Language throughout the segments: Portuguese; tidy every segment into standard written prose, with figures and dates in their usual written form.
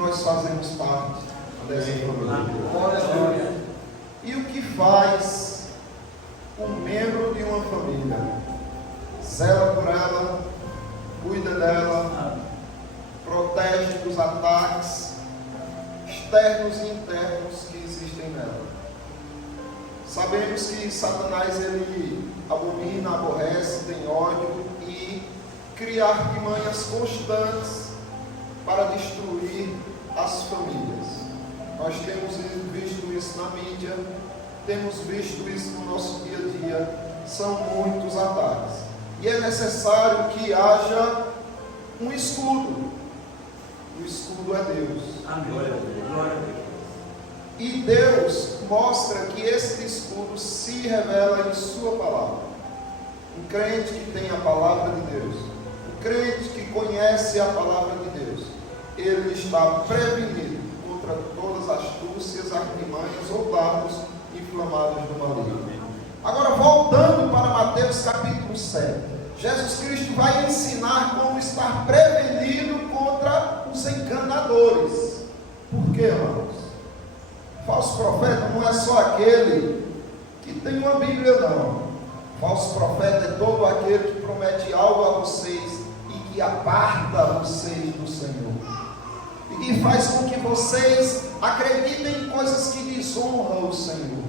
nós fazemos parte dessa família. E o que faz um membro de uma família? Zela por ela, cuida dela, protege dos ataques externos e internos que existem nela. Sabemos que Satanás, ele abomina, aborrece, tem ódio e cria artimanhas constantes para destruir as famílias. Nós temos visto isso na mídia, temos visto isso no nosso dia a dia. São muitos ataques e é necessário que haja um escudo. O escudo é Deus. Amém. Glória a Deus. E Deus mostra que esse escudo se revela em sua palavra. Um crente que tem a palavra de Deus, um crente que conhece a palavra de Deus, ele está prevenido contra todas as astúcias, artimanhas ou dardos inflamados do maligno. Agora, voltando para Mateus capítulo 7, Jesus Cristo vai ensinar como estar prevenido contra os enganadores. Por quê, irmãos? Falso profeta não é só aquele que tem uma Bíblia, não. Falso profeta é todo aquele que promete algo a vocês e que aparta vocês do Senhor. E que faz com que vocês acreditem em coisas que desonram o Senhor.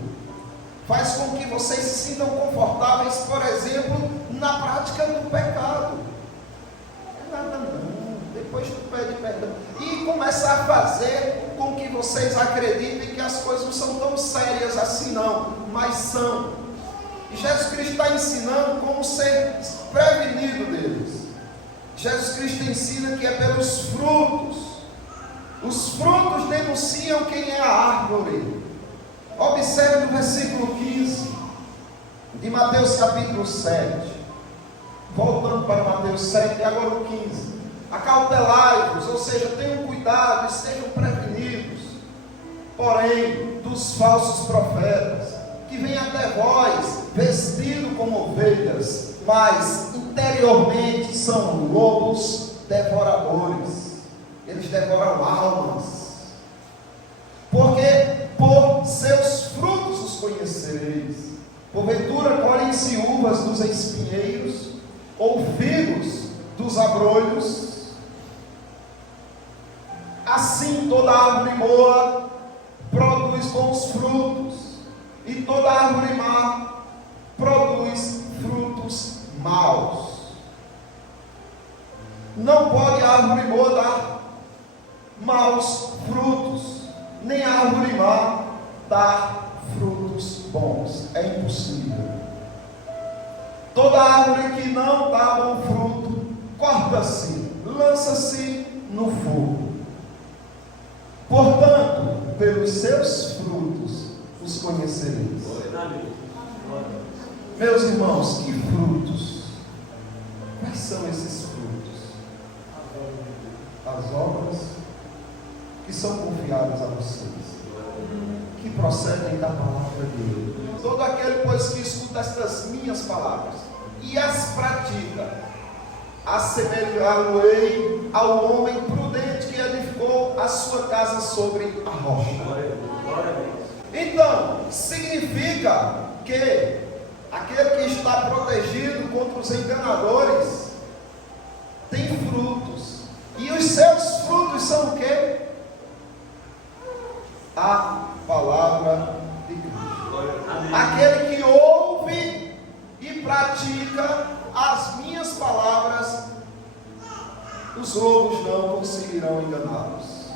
Faz com que vocês se sintam confortáveis, por exemplo, na prática do pecado. É nada não, depois tu pede perdão. E começar a fazer com que vocês acreditem que as coisas não são tão sérias assim não, mas são. E Jesus Cristo está ensinando como ser prevenido deles. Jesus Cristo ensina que é pelos frutos. Os frutos denunciam quem é a árvore. Observe o versículo 15 de Mateus capítulo 7. Voltando para Mateus 7 e agora o 15. Acautelai-vos, ou seja, tenham cuidado, estejam prevenidos, porém, dos falsos profetas, que vêm até vós, vestidos como ovelhas, mas interiormente são lobos devoradores. Eles devoram almas. Porque por seus frutos os conhecereis. Porventura colhem-se uvas dos espinheiros, ou figos dos abrolhos? Assim toda árvore boa produz bons frutos, e toda árvore má produz frutos maus. Não pode a árvore boa dar maus frutos, nem a árvore má dar frutos bons. É impossível. Toda árvore que não dá bom fruto, corta-se, lança-se no fogo. Portanto, pelos seus frutos os conhecereis. Meus irmãos, que frutos? Quais são esses frutos? As obras que são confiadas a vocês, que procedem da palavra de Deus. Todo aquele, pois, que escuta estas minhas palavras e as pratica, assemelhá-lo-ei ao homem prudente que edificou a sua casa sobre a rocha. Então, significa que aquele que está protegido contra os enganadores tem frutos. E os seus frutos são o quê? A palavra de Cristo. Aquele que ouve e pratica as minhas palavras, os lobos não conseguirão enganá-los.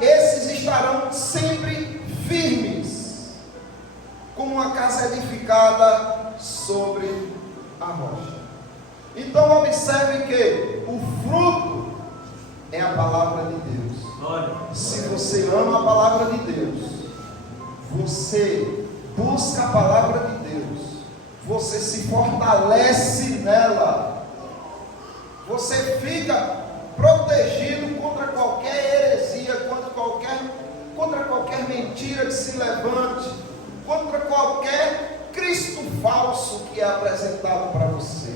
Esses estarão sempre firmes, como uma casa edificada sobre a rocha. Então observe que o fruto é a palavra de Deus. Se você ama a palavra de Deus, você busca a palavra de Deus, você se fortalece nela, você fica protegido contra qualquer heresia, contra qualquer mentira que se levante, contra qualquer Cristo falso que é apresentado para você.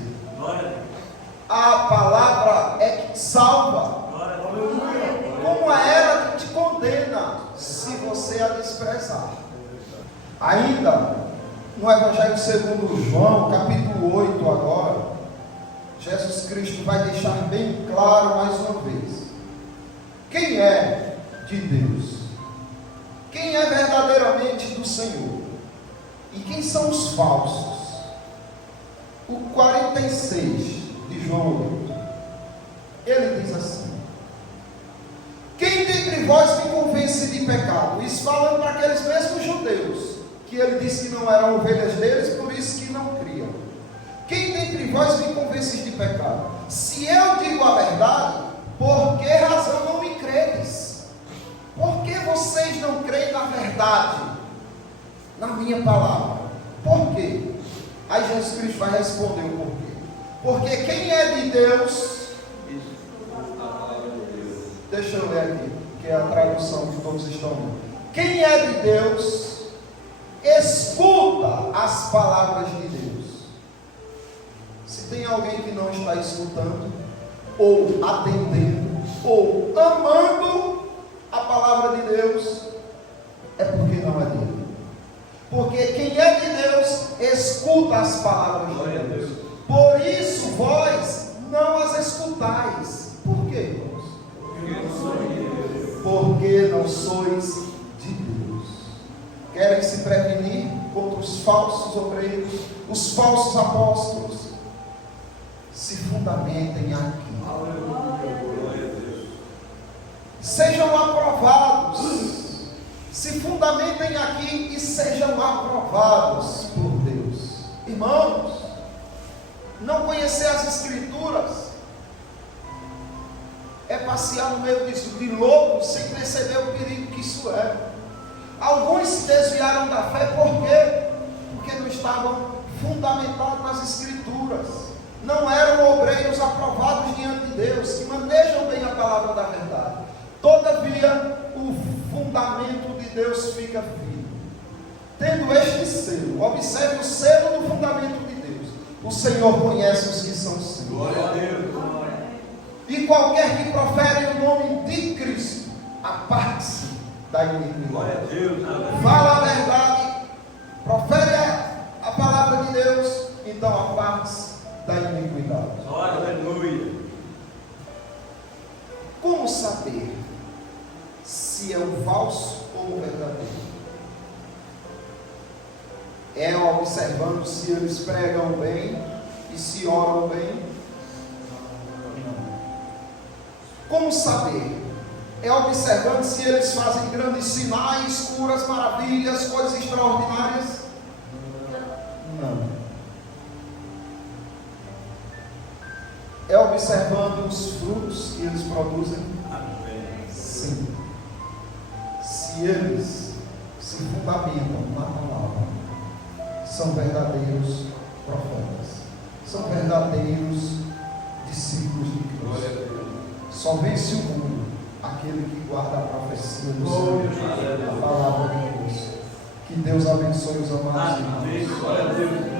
A palavra é que salva. Como era desprezar. Ainda no Evangelho segundo João, capítulo 8 agora, Jesus Cristo vai deixar bem claro mais uma vez: quem é de Deus? Quem é verdadeiramente do Senhor? E quem são os falsos? O 46 de João 8, ele diz assim: quem dentre vós me convence de pecado? Isso falando para aqueles mesmos judeus, que ele disse que não eram ovelhas deles, por isso que não criam. Quem dentre vós me convence de pecado? Se eu digo a verdade, por que razão não me credes? Por que vocês não creem na verdade, na minha palavra? Por quê? Aí Jesus Cristo vai responder o porquê. Porque quem é de Deus, deixa eu ler aqui, que é a tradução que todos estão lendo. Quem é de Deus, escuta as palavras de Deus. Se tem alguém que não está escutando, ou atendendo, ou amando a palavra de Deus, é porque não é dele. Porque quem é de Deus, escuta as palavras de Deus. Por isso vós não as escutais. Por quê, irmãos? Porque não sois de Deus. Querem se prevenir contra os falsos obreiros, os falsos apóstolos? Se fundamentem aqui. Sejam aprovados. Se fundamentem aqui e sejam aprovados por Deus. Irmãos, não conhecer as Escrituras é passear no meio disso de loucos sem perceber o perigo que isso é. Alguns se desviaram da fé por quê? Porque não estavam fundamentados nas Escrituras. Não eram obreiros aprovados diante de Deus, que manejam bem a palavra da verdade. Todavia, o fundamento de Deus fica firme. Tendo este selo, observe o selo do fundamento de Deus. O Senhor conhece os que são seus. Glória a Deus. E qualquer que profere o nome de Cristo, aparte-se da iniquidade. Glória a Deus. Fala a verdade, profere a palavra de Deus, então aparte-se da iniquidade. Aleluia. Como saber se é o falso ou o verdadeiro? É observando se eles pregam bem e se oram bem? Como saber? É observando se eles fazem grandes sinais, curas, maravilhas, coisas extraordinárias? Não. É observando os frutos que eles produzem? Amém. Sim. Se eles se fundamentam na palavra, são verdadeiros profetas, são verdadeiros discípulos de Cristo. Só vence o mundo aquele que guarda a profecia do Senhor, a palavra de Deus. Que Deus abençoe os amados irmãos. Glória a Deus.